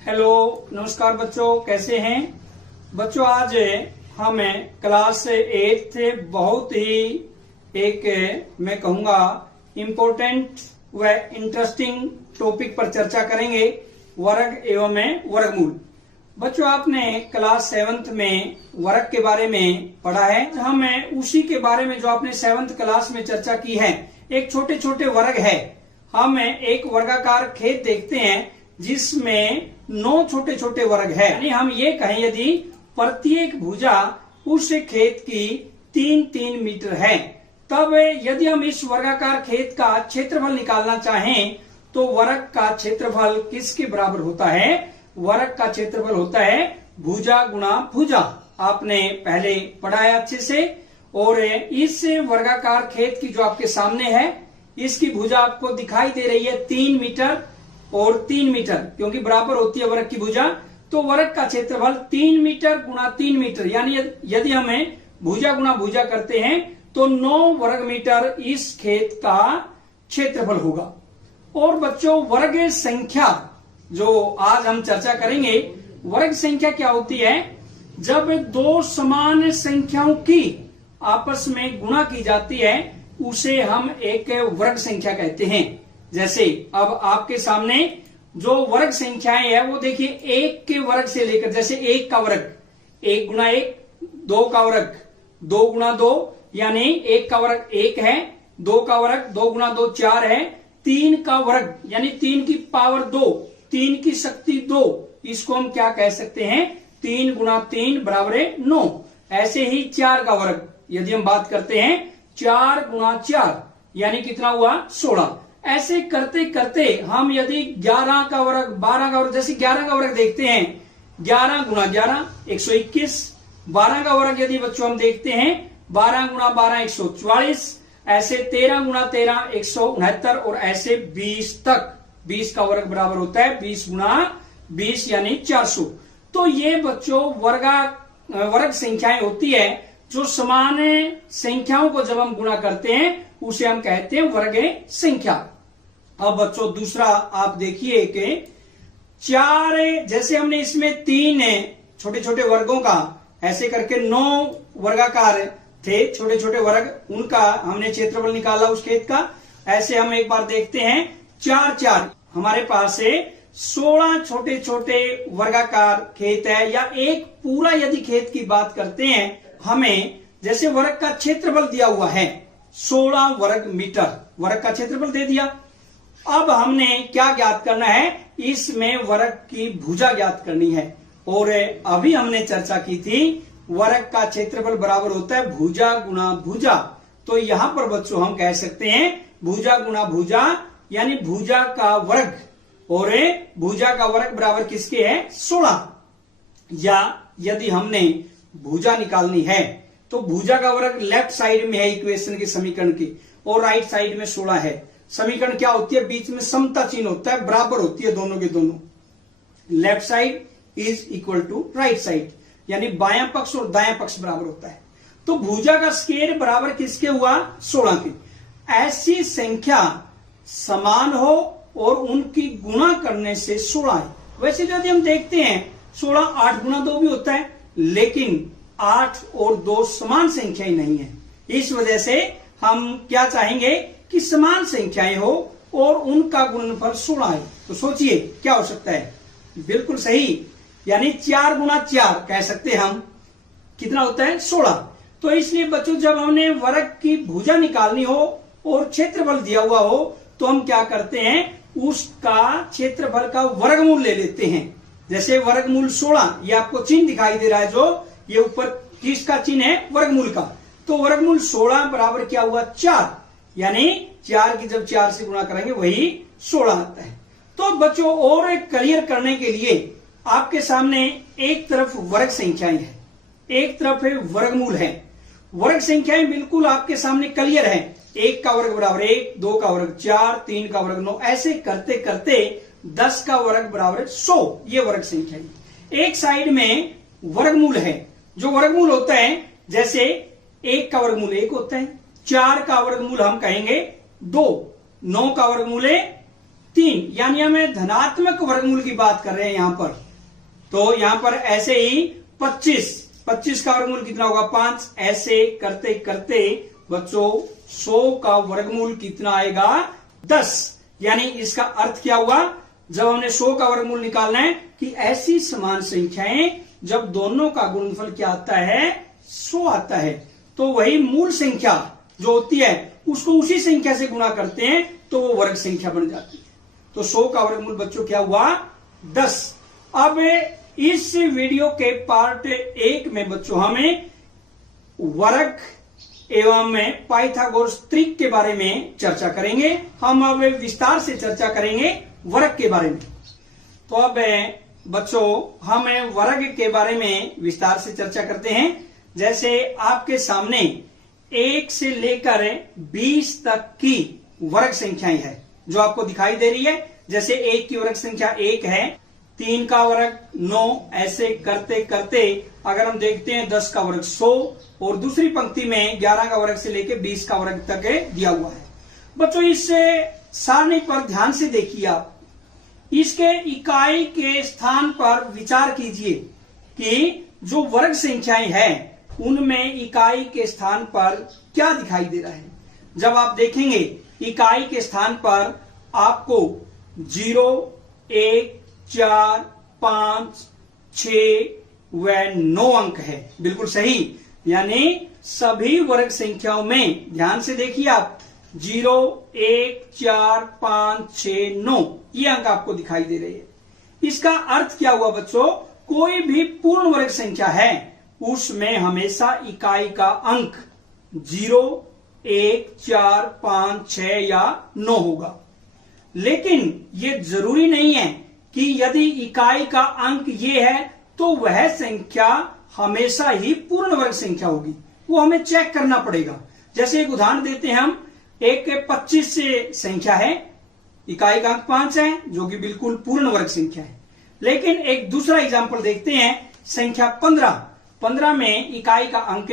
Hello, नमस्कार बच्चों, कैसे हैं बच्चों। आज हम क्लास 8 से बहुत ही एक मैं कहूँगा इम्पोर्टेंट व इंटरेस्टिंग टॉपिक पर चर्चा करेंगे, वर्ग एवं वर्गमूल। बच्चों, आपने क्लास 7th में वर्ग के बारे में पढ़ा है। हम उसी के बारे में जो आपने 7th क्लास में चर्चा की है, एक छोटे छोटे वर्ग है। हम एक वर्गाकार खेत देखते हैं जिसमें 9 छोटे छोटे वर्ग है। यानी हम ये कहें यदि प्रत्येक भुजा उस खेत की 3-3 मीटर है, तब यदि हम इस वर्गाकार खेत का क्षेत्रफल निकालना चाहें तो वर्ग का क्षेत्रफल किसके बराबर होता है? वर्ग का क्षेत्रफल होता है भुजा गुणा भुजा। आपने पहले पढ़ा है अच्छे से। और इस वर्गाकार खेत की जो आपके सामने है, इसकी भुजा आपको दिखाई दे रही है 3 मीटर और 3 मीटर, क्योंकि बराबर होती है वर्ग की भुजा। तो वर्ग का क्षेत्रफल 3 मीटर गुणा 3 मीटर, यानी यदि हमें भुजा गुणा भुजा करते हैं तो 9 वर्ग मीटर इस खेत का क्षेत्रफल होगा। और बच्चों, वर्ग संख्या जो आज हम चर्चा करेंगे, वर्ग संख्या क्या होती है? जब दो समान संख्याओं की आपस में गुणा की जाती है उसे हम एक वर्ग संख्या कहते हैं। जैसे अब आपके सामने जो वर्ग संख्याएं है वो देखिए, 1 के वर्ग से लेकर, जैसे 1 का वर्ग 1 गुणा 1, 2 का वर्ग 2 गुणा 2, यानी 1 का वर्ग 1 है, 2 का वर्ग 2 गुणा 2 4 है, 3 का वर्ग यानी 3 की पावर 2, 3 की शक्ति 2, इसको हम क्या कह सकते हैं? 3 गुणा 3 बराबर है 9। ऐसे ही 4 का वर्ग यदि हम बात करते हैं, 4 गुणा 4 यानी कितना हुआ? 16। ऐसे करते करते हम यदि 11 का वर्ग, 12 का वर्ग, जैसे 11 का वर्ग देखते हैं, 11 गुणा 11 121। 12 का वर्ग यदि बच्चों हम देखते हैं, 12 गुणा 12 144। ऐसे 13 गुणा 13 169 और ऐसे 20 तक। 20 का वर्ग बराबर होता है 20 गुणा 20 यानी 400। तो ये बच्चों वर्ग संख्याएं होती है जो समान संख्याओं को जब हम गुणा करते हैं उसे हम कहते हैं वर्ग संख्या। अब बच्चों दूसरा आप देखिए कि 4, जैसे हमने इसमें 3 छोटे छोटे वर्गों का ऐसे करके 9 वर्गाकार थे छोटे छोटे वर्ग, उनका हमने क्षेत्रफल निकाला उस खेत का। ऐसे हम एक बार देखते हैं 4 हमारे पास 16 छोटे छोटे वर्गाकार खेत है, या एक पूरा यदि खेत की बात करते हैं, हमें जैसे वर्ग का क्षेत्रफल दिया हुआ है 16 वर्ग मीटर, वर्ग का क्षेत्रफल दे दिया। अब हमने क्या ज्ञात करना है? इसमें वर्ग की भुजा ज्ञात करनी है। और अभी हमने चर्चा की थी वर्ग का क्षेत्रफल बराबर होता है भुजा गुणा भुजा। तो यहां पर बच्चों हम कह सकते हैं भुजा गुणा भुजा, यानी भुजा का वर्ग, और भुजा का वर्ग बराबर किसके है? 16। या यदि हमने भुजा निकालनी है तो भुजा का वर्ग लेफ्ट साइड में है इक्वेशन के समीकरण की, और राइट साइड में 16 है। समीकरण क्या होती है? बीच में समता चिन्ह होता है, बराबर होती है दोनों के दोनों। Left side is equal to right side, यानी बायां पक्ष और दायां पक्ष बराबर होता है। तो भुजा का स्क्वायर बराबर किसके हुआ? 16 के। ऐसी संख्या समान हो और उनकी गुणा करने से 16 है। वैसे यदि हम देखते हैं 16 8 गुणा 2 भी होता है, लेकिन 8 और 2 समान संख्याएं नहीं है। इस वजह से हम क्या चाहेंगे कि समान संख्याएं हो और उनका गुणनफल 16 है। तो सोचिए क्या हो सकता है? बिल्कुल सही, यानी 4 गुणा 4 कह सकते हैं हम, कितना होता है? 16। तो इसलिए बच्चों जब हमने वर्ग की भुजा निकालनी हो और क्षेत्रफल दिया हुआ हो तो हम क्या करते हैं? उसका क्षेत्रफल का वर्गमूल ले लेते हैं। जैसे वर्गमूल 16, ये आपको चिन्ह दिखाई दे रहा है, जो ये ऊपर किसका चिन्ह है? वर्गमूल का। तो वर्गमूल 16 बराबर क्या हुआ? 4, यानी 4 की जब 4 से गुणा करेंगे वही 16 आता है। तो बच्चों और क्लियर करने के लिए आपके सामने एक तरफ वर्ग संख्याएं है, एक तरफ है वर्गमूल है। वर्ग संख्याएं बिल्कुल आपके सामने क्लियर है। 1 का वर्ग बराबर 1, 2 का वर्ग 4, 3 का वर्ग 9, ऐसे करते करते 10 का वर्ग बराबर 100। ये वर्ग संख्या है। एक साइड में वर्गमूल है। जो वर्गमूल होता है, जैसे 1 का वर्गमूल 1 होता है, 4 का वर्गमूल हम कहेंगे 2, 9 का वर्गमूल है 3, यानी हमें धनात्मक वर्गमूल की बात कर रहे हैं यहां पर। तो यहां पर ऐसे ही 25 का वर्गमूल कितना होगा 5, ऐसे करते करते बच्चों 100 का वर्गमूल कितना आएगा 10। यानी इसका अर्थ क्या हुआ, जब हमने 100 का वर्गमूल निकालना है कि ऐसी समान संख्याएं जब दोनों का गुणनफल क्या आता है 100 आता है, तो वही मूल संख्या जो होती है उसको उसी संख्या से गुणा करते हैं तो वो वर्ग संख्या बन जाती है। तो 100 का वर्गमूल बच्चों क्या हुआ 10। अब इस वीडियो के पार्ट 1 में बच्चों हमें वर्ग एवं पाइथागोरस त्रिक के बारे में चर्चा करेंगे। हम अब विस्तार से चर्चा करेंगे वर्ग के बारे में। तो अब बच्चों हम वर्ग के बारे में विस्तार से चर्चा करते हैं। जैसे आपके सामने 1 से लेकर 20 तक की वर्ग संख्याएं हैं जो आपको दिखाई दे रही है। जैसे 1 की वर्ग संख्या 1 है, 3 का वर्ग 9, ऐसे करते करते अगर हम देखते हैं 10 का वर्ग 100 और दूसरी पंक्ति में 11 का वर्ग से लेकर 20 का वर्ग तक दिया हुआ है। बच्चों इस सारणी पर ध्यान से देखिए, आप इसके इकाई के स्थान पर विचार कीजिए कि जो वर्ग संख्याएं हैं उनमें इकाई के स्थान पर क्या दिखाई दे रहा है। जब आप देखेंगे इकाई के स्थान पर आपको 0, 1, 4, 5, 6 व 9 अंक है। बिल्कुल सही, यानी सभी वर्ग संख्याओं में ध्यान से देखिए आप 0, 1, 4, 5, 6, 9 ये अंक आपको दिखाई दे रहे हैं। इसका अर्थ क्या हुआ बच्चों, कोई भी पूर्ण वर्ग संख्या है उसमें हमेशा इकाई का अंक 0, 1, 4, 5, 6 या 9 होगा। लेकिन ये जरूरी नहीं है कि यदि इकाई का अंक ये है तो वह संख्या हमेशा ही पूर्ण वर्ग संख्या होगी, वो हमें चेक करना पड़ेगा। जैसे एक उदाहरण देते हैं हम, एक 25 से संख्या है, इकाई का अंक 5 है जो कि बिल्कुल पूर्ण वर्ग संख्या है। लेकिन एक दूसरा एग्जाम्पल देखते हैं, संख्या 15 में इकाई का अंक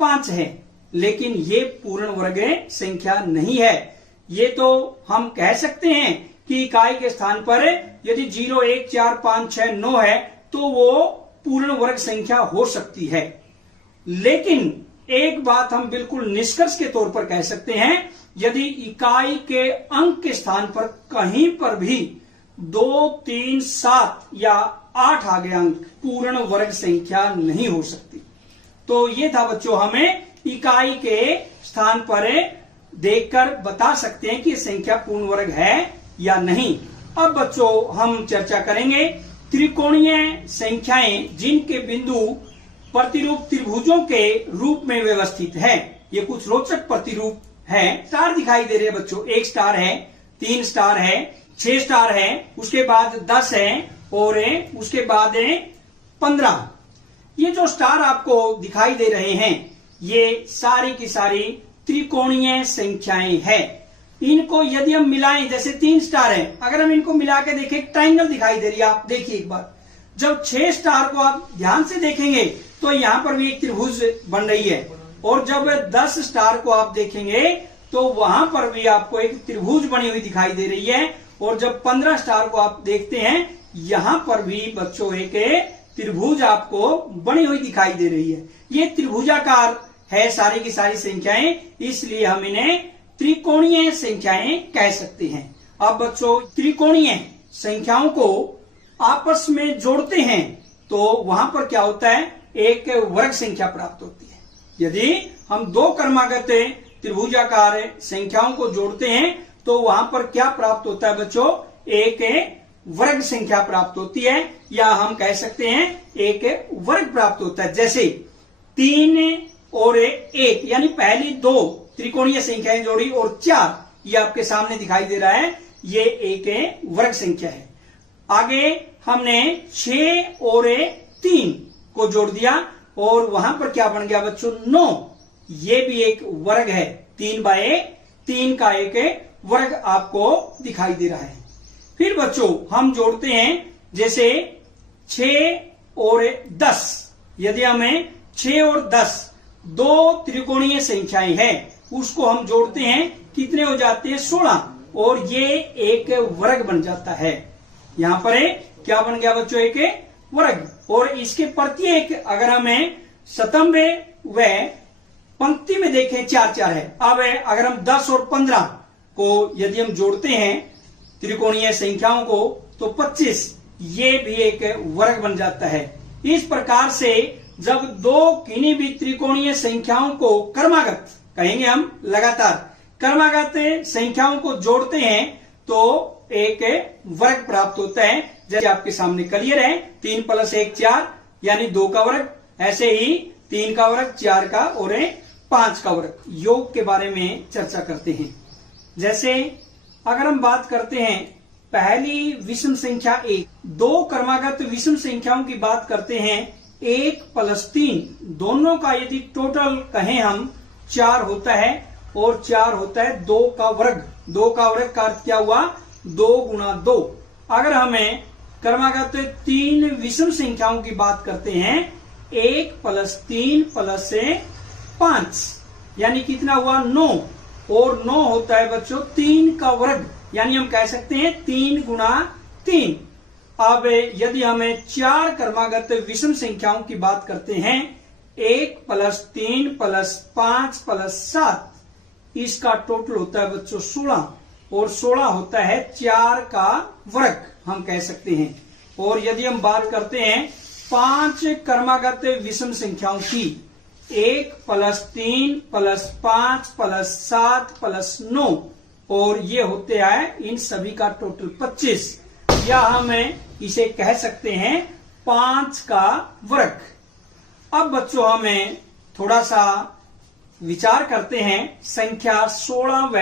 5 है लेकिन ये पूर्ण वर्ग संख्या नहीं है। ये तो हम कह सकते हैं कि इकाई के स्थान पर यदि 0, 1, 4, 5, 6, 9 है तो वो पूर्ण वर्ग संख्या हो सकती है। लेकिन एक बात हम बिल्कुल निष्कर्ष के तौर पर कह सकते हैं, यदि इकाई के अंक के स्थान पर कहीं पर भी 2, 3, 7 या 8 आ गया अंक, पूर्ण वर्ग संख्या नहीं हो सकती। तो ये था बच्चों, हमें इकाई के स्थान पर देखकर बता सकते हैं कि संख्या पूर्ण वर्ग है या नहीं। अब बच्चों हम चर्चा करेंगे त्रिकोणीय संख्याएं जिनके बिंदु प्रतिरूप त्रिभुजों के रूप में व्यवस्थित है। ये कुछ रोचक प्रतिरूप है। स्टार दिखाई दे रहे हैं बच्चों, 1 स्टार है, 3 स्टार है, 6 स्टार है, उसके बाद 10 है और उसके बाद 15। ये जो स्टार आपको दिखाई दे रहे हैं ये सारी की सारी त्रिकोणीय संख्याएं हैं। इनको यदि हम मिलाएं, जैसे 3 स्टार है, अगर हम इनको मिला के देखें ट्राइंगल दिखाई दे रही है। आप देखिए एक बार, जब 6 स्टार को आप ध्यान से देखेंगे तो यहां पर भी एक त्रिभुज बन रही है, और जब 10 स्टार को आप देखेंगे तो वहां पर भी आपको एक त्रिभुज बनी हुई दिखाई दे रही है, और जब 15 स्टार को आप देखते हैं यहां पर भी बच्चों एक त्रिभुज आपको बनी हुई दिखाई दे रही है। ये त्रिभुजाकार है सारी की सारी संख्याएं, इसलिए हम इन्हें त्रिकोणीय संख्याएं कह सकते हैं। अब बच्चों त्रिकोणीय संख्याओं को आपस में जोड़ते हैं तो वहां पर क्या होता है, एक वर्ग संख्या प्राप्त होती है। यदि हम 2 क्रमागत त्रिभुजाकार संख्याओं को जोड़ते हैं तो वहां पर क्या प्राप्त होता है बच्चों, एक वर्ग संख्या प्राप्त होती है, या हम कह सकते हैं एक वर्ग प्राप्त होता है। जैसे 3 और 1 यानी पहली 2 त्रिकोणीय संख्याएं जोड़ी और 4, ये आपके सामने दिखाई दे रहा है, ये एक वर्ग संख्या है। आगे हमने 6 और 3 को जोड़ दिया और वहां पर क्या बन गया बच्चों 9, ये भी एक वर्ग है। 3/3 का एक वर्ग आपको दिखाई दे रहा है। फिर बच्चों हम जोड़ते हैं, जैसे 6 और 10, यदि हमें 6 और 10 2 त्रिकोणीय संख्याएं हैं उसको हम जोड़ते हैं, कितने हो जाते हैं 16, और ये एक वर्ग बन जाता है। यहाँ पर क्या बन गया बच्चों, एक वर्ग। और इसके प्रत्येक अगर हमें स्तंभ व पंक्ति में देखें 4-4 है। अब अगर हम 10 और 15 को यदि हम जोड़ते हैं त्रिकोणीय संख्याओं को तो 25, ये भी एक वर्ग बन जाता है। इस प्रकार से जब दो किन्हीं भी त्रिकोणीय संख्याओं को क्रमागत कहेंगे, हम लगातार क्रमागत संख्याओं को जोड़ते हैं तो एक वर्ग प्राप्त होता है। जैसे आपके सामने क्लियर है, 3 + 1 4 यानी 2 का वर्ग। ऐसे ही 3 का वर्ग, 4 का और 5 का वर्ग। योग के बारे में चर्चा करते हैं। जैसे अगर हम बात करते हैं पहली विषम संख्या 1, 2 क्रमागत विषम संख्याओं की बात करते हैं। 1 + 3 दोनों का यदि टोटल कहें हम 4 होता है और 4 होता है 2 का वर्ग। 2 का वर्ग का अर्थ क्या हुआ, 2 × 2। अगर हमें क्रमागत 3 विषम संख्याओं की बात करते हैं, 1 + 3 + 5 यानी कितना हुआ, 9। और 9 होता है बच्चों 3 का वर्ग, यानी हम कह सकते हैं 3 × 3। अब यदि हमें 4 क्रमागत विषम संख्याओं की बात करते हैं, 1 + 3 + 5 + 7, इसका टोटल होता है बच्चों 16। और 16 होता है 4 का वर्ग हम कह सकते हैं। और यदि हम बात करते हैं 5 क्रमागत विषम संख्याओं की, 1 + 3 + 5 + 7 + 9, और ये होते हैं इन सभी का टोटल 25, या हम इसे कह सकते हैं 5 का वर्ग। अब बच्चों हमें थोड़ा सा विचार करते हैं संख्या 16 व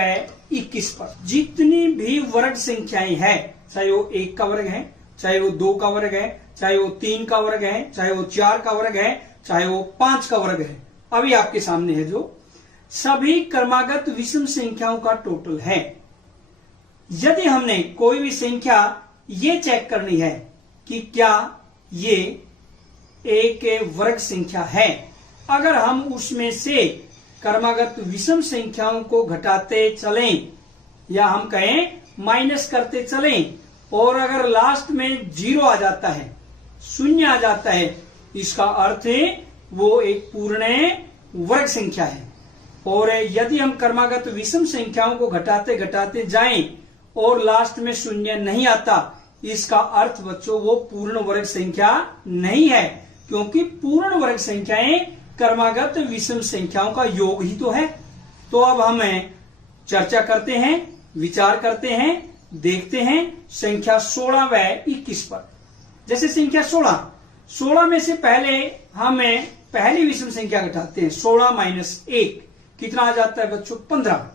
21 पर। जितनी भी वर्ग संख्याएं हैं, चाहे वो 1 का वर्ग है, चाहे वो 2 का वर्ग है, चाहे वो 3 का वर्ग है, चाहे वो 4 का वर्ग है, चाहे वो 5 का वर्ग है, अभी आपके सामने है, जो सभी क्रमागत विषम संख्याओं का टोटल है। यदि हमने कोई भी संख्या ये चेक करनी है कि क्या ये एक वर्ग संख्या है, अगर हम उसमें से क्रमागत विषम संख्याओं को घटाते चलें या हम कहें माइनस करते चलें, और अगर लास्ट में 0 आ जाता है, 0 आ जाता है, इसका अर्थ है वो एक पूर्ण वर्ग संख्या है। और यदि हम क्रमागत विषम संख्याओं को घटाते घटाते जाएं और लास्ट में 0 नहीं आता, इसका अर्थ बच्चों वो पूर्ण वर्ग संख्या नहीं है, क्योंकि पूर्ण वर्ग संख्याएं क्रमागत विषम संख्याओं का योग ही तो है। तो अब हम चर्चा करते हैं, विचार करते हैं, देखते हैं संख्या 16 व 21 पर। जैसे संख्या 16 में से पहले हम पहली विषम संख्या घटाते हैं। 16 - 1 कितना आ जाता है बच्चों, 15।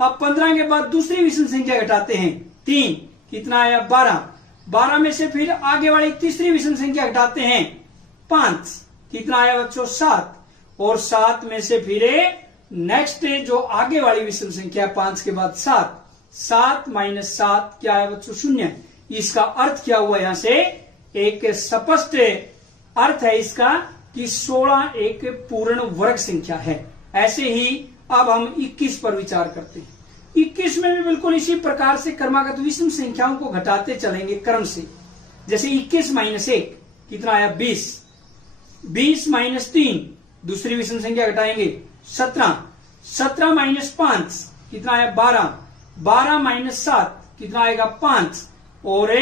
अब 15 के बाद दूसरी विषम संख्या घटाते हैं, 3, कितना आया, 12। 12 में से फिर आगे वाली तीसरी विषम संख्या घटाते हैं, 5, कितना आया बच्चों, 7। और 7 में से फिर नेक्स्ट जो आगे वाली विषम संख्या 5 के बाद 7, 7 - 7 क्या है बच्चों, 0। इसका अर्थ क्या हुआ, यहां से एक स्पष्ट अर्थ है इसका कि 16 एक पूर्ण वर्ग संख्या है। ऐसे ही अब हम 21 पर विचार करते हैं। 21 में भी बिल्कुल इसी प्रकार से क्रमागत विषम संख्याओं को घटाते चलेंगे क्रम से। जैसे 21 - 1 कितना आया, 20। 20 - 3 दूसरी विषम संख्या घटाएंगे, 17। 17 - 5 कितना आया, 12। 12 - 7 कितना आएगा, 5। और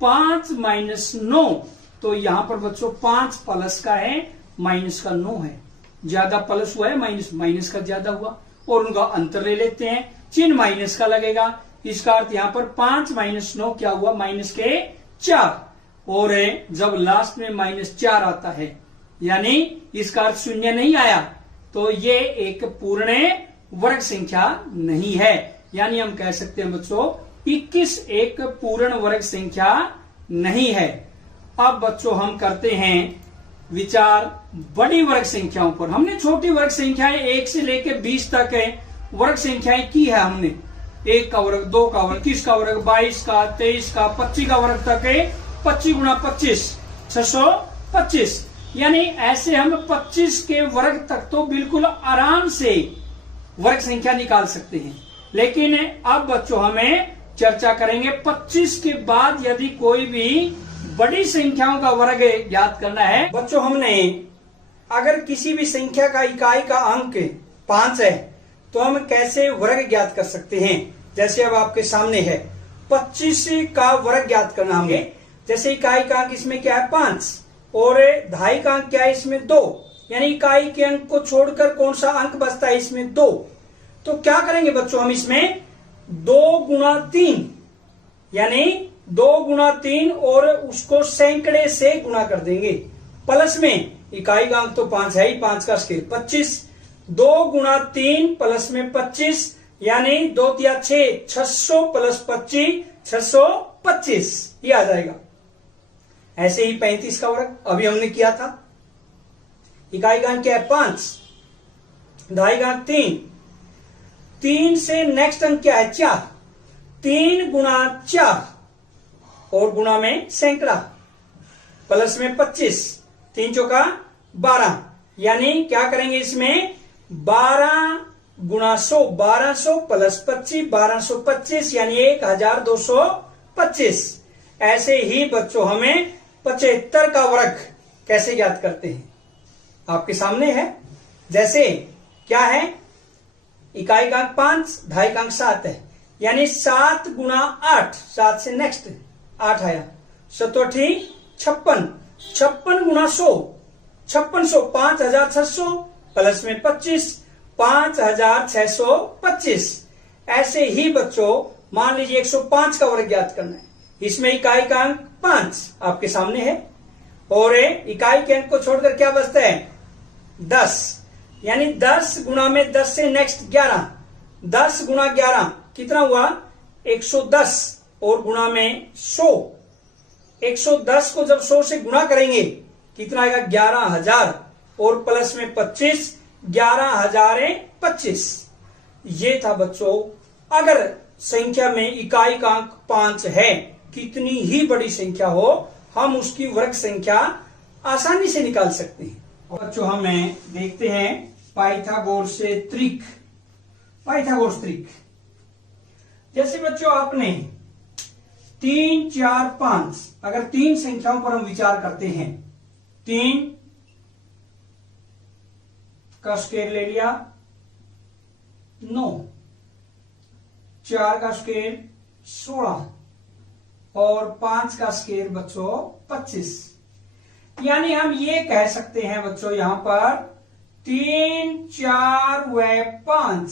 5 - 9, तो यहां पर बच्चों 5 प्लस का है, माइनस का 9 है। ज्यादा प्लस हुआ है, माइनस का ज्यादा हुआ, और उनका अंतर ले लेते हैं, चिन्ह माइनस का लगेगा। इसका अर्थ यहां पर 5 - 9 क्या हुआ, माइनस के 4। और जब लास्ट में -4 आता है, यानी इसका अर्थ 0 नहीं आया, तो ये एक पूर्ण वर्ग संख्या नहीं है। यानी हम कह सकते हैं बच्चों 21 एक पूर्ण वर्ग संख्या नहीं है। अब बच्चों हम करते हैं विचार बड़ी वर्ग संख्याओं पर। हमने छोटी वर्ग संख्याएं 1 से लेकर 20 तक वर्ग संख्याएं की है हमने। 1 का वर्ग, 2 का वर्ग, 21 का वर्ग, 22 का, 23 का, 25 का वर्ग तक 25 × 25 625। यानी ऐसे हम 25 के वर्ग तक तो बिल्कुल आराम से वर्ग संख्या निकाल सकते हैं। लेकिन अब बच्चों हमें चर्चा करेंगे। 25 के बाद यदि कोई भी बड़ी संख्याओं का वर्ग ज्ञात करना है। बच्चों हमने अगर किसी भी संख्या का इकाई का अंक 5 है तो हम कैसे वर्ग ज्ञात कर सकते हैं। जैसे अब आपके सामने है 25 का वर्ग ज्ञात करना हमें। जैसे इकाई का अंक इसमें क्या है 5 और दहाई का अंक क्या है इसमें 2, यानी इकाई के अंक को छोड़कर कौन सा अंक बचता है इसमें 2। तो क्या करेंगे बच्चों हम इसमें 2 गुणा 3 यानी 2 गुणा 3 और उसको सैकड़े से गुणा कर देंगे। प्लस में इकाई का अंक तो 5 है ही, 5 का स्केल 25, 2 गुणा 3 प्लस में 25 यानी 2 या 6, 600 प्लस 25 625 ये आ जाएगा। ऐसे ही 35 का वर्ग अभी हमने किया था। इकाई का अंक क्या है 5, दहाई का अंक 3, 3 से नेक्स्ट अंक क्या है 4, 3 गुणा 4 और गुणा में सैकड़ा प्लस में 25, 3 चौका 12 यानी क्या करेंगे इसमें 12 गुणा 100, 1200 प्लस 25 1225 यानी 1225। ऐसे ही बच्चों हमें 75 का वर्ग कैसे ज्ञात करते हैं आपके सामने है। जैसे क्या है इकाई का अंक 5, दहाई का अंक 7 है यानी 7 गुणा 8, 7 से नेक्स्ट 8 आया, 7 56, 56 गुणा 100, 5600 5600 प्लस में 25 5625। ऐसे ही बच्चों मान लीजिए 105 का वर्ग ज्ञात करना है। इसमें इकाई का अंक 5 आपके सामने है और इकाई के अंक को छोड़कर क्या बचता है 10 यानी 10 गुणा में 10 से नेक्स्ट 11, 10 गुणा 11 कितना हुआ 110 और गुणा में 100, 110 को जब 100 से गुणा करेंगे कितना आएगा 11,000 और प्लस में 25 11,025। ये था बच्चों अगर संख्या में इकाई का अंक 5 है, कितनी ही बड़ी संख्या हो हम उसकी वर्ग संख्या आसानी से निकाल सकते हैं। और बच्चों हमें देखते हैं पाइथागोरस से त्रिक। पाइथागोरस त्रिक जैसे बच्चों आपने 3 4 5 अगर 3 संख्याओं पर हम विचार करते हैं, 3 का स्क्वायर ले लिया 9, 4 का स्क्वायर 16 और 5 का स्क्वायर बच्चों 25। यानी हम ये कह सकते हैं बच्चों यहां पर 3 4 व 5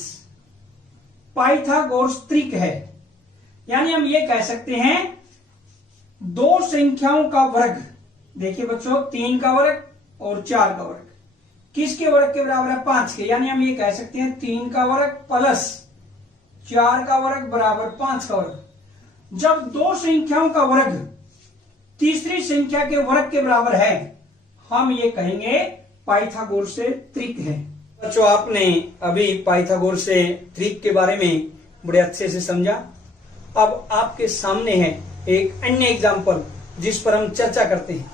पाइथागोरस त्रिक है। यानी हम ये कह सकते हैं दो संख्याओं का वर्ग। देखिए बच्चों 3 का वर्ग और 4 का वर्ग किसके वर्ग के बराबर है 5 के। यानी हम ये कह सकते हैं 3 का वर्ग प्लस 4 का वर्ग बराबर 5 का वर्ग। जब दो संख्याओं का वर्ग तीसरी संख्या के वर्ग के बराबर है हम ये कहेंगे पाइथागोरस से त्रिक है। बच्चों आपने अभी पाइथागोरस से त्रिक के बारे में बड़े अच्छे से समझा। अब आपके सामने है एक अन्य एग्जाम्पल जिस पर हम चर्चा करते हैं।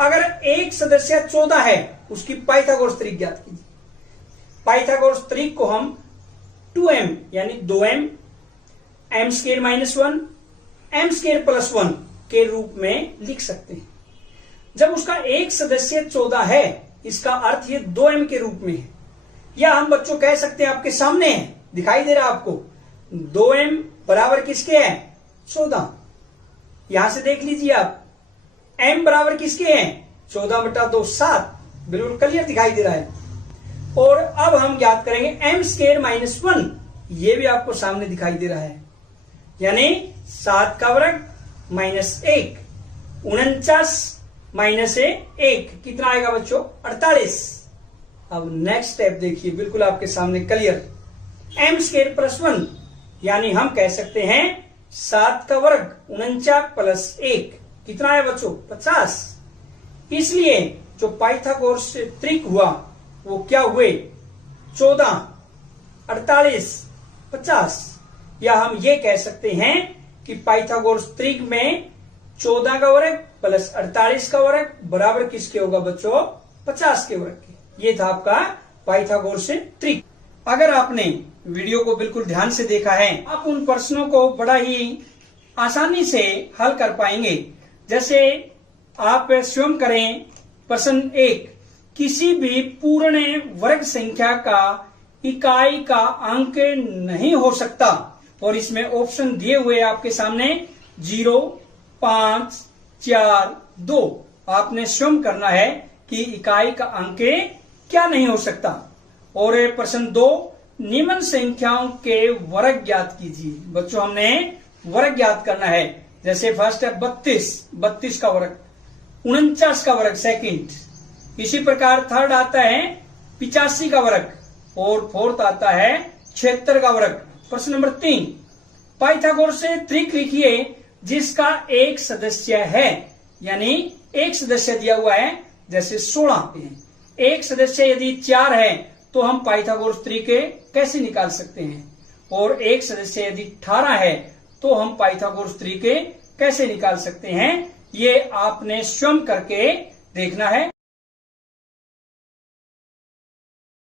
अगर एक सदस्य 14 है उसकी पाइथागोरस त्रिक ज्ञात कीजिए। पाइथागोरस त्रिक को हम 2m यानी 2m m square minus 1 m square plus 1 के रूप में लिख सकते हैं। जब उसका एक सदस्य 14 है इसका अर्थ ये 2m के रूप में है। या हम बच्चों कह सकते हैं आपके सामने है दिखाई दे रहा है आपको 2m बराबर किसके है 14। यहां से देख लीजिए आप m बराबर किसके हैं 14/2 7 बिल्कुल क्लियर दिखाई दे रहा है। और अब हम ज्ञात करेंगे m स्क्वायर माइनस 1 ये भी आपको सामने दिखाई दे रहा है यानी 7 का वर्ग माइनस 1 49 माइनस 1 कितना आएगा बच्चों 48। अब नेक्स्ट स्टेप देखिए बिल्कुल आपके सामने क्लियर m स्क्वायर प्लस 1 यानी हम कह सकते हैं 7 का वर्ग 49 प्लस 1 कितना है बच्चों 50। इसलिए जो पाइथागोरस से त्रिक हुआ वो क्या हुए 14 48 50। या हम ये कह सकते हैं कि पाइथागोरस त्रिक में 14 का वर्ग प्लस 48 का वर्ग बराबर किसके होगा बच्चों 50 के वर्ग के। ये था आपका पाइथागोरस से त्रिक। अगर आपने वीडियो को बिल्कुल ध्यान से देखा है, आप उन प्रश्नों को बड़ा ही आसानी से हल कर पाएंगे। जैसे आप स्वयं करें प्रश्न 1, किसी भी पूर्ण वर्ग संख्या का इकाई का अंक नहीं हो सकता, और इसमें ऑप्शन दिए हुए आपके सामने 0, 5, 4, 2। आपने स्वयं करना है कि इकाई का अंक क्या नहीं हो सकता। और प्रश्न 2, निम्न संख्याओं के वर्ग ज्ञात कीजिए। बच्चों हमने वर्ग ज्ञात करना है। जैसे फर्स्ट है 32 का वर्ग, 49 का वर्ग सेकंड। इसी प्रकार थर्ड आता है 85 का वर्ग, और फोर्थ आता है 76 का वर्ग। प्रश्न नंबर 3, पाइथागोरस से त्रिक लिखिए जिसका एक सदस्य है। यानी एक सदस्य दिया हुआ है, जैसे 16। एक सदस्य यदि 4 है तो हम पाइथागोरस त्रिक कैसे निकाल सकते हैं, और एक सदस्य यदि 18 है तो हम पाइथागोरस त्रिक कैसे निकाल सकते हैं, ये आपने स्वयं करके देखना है।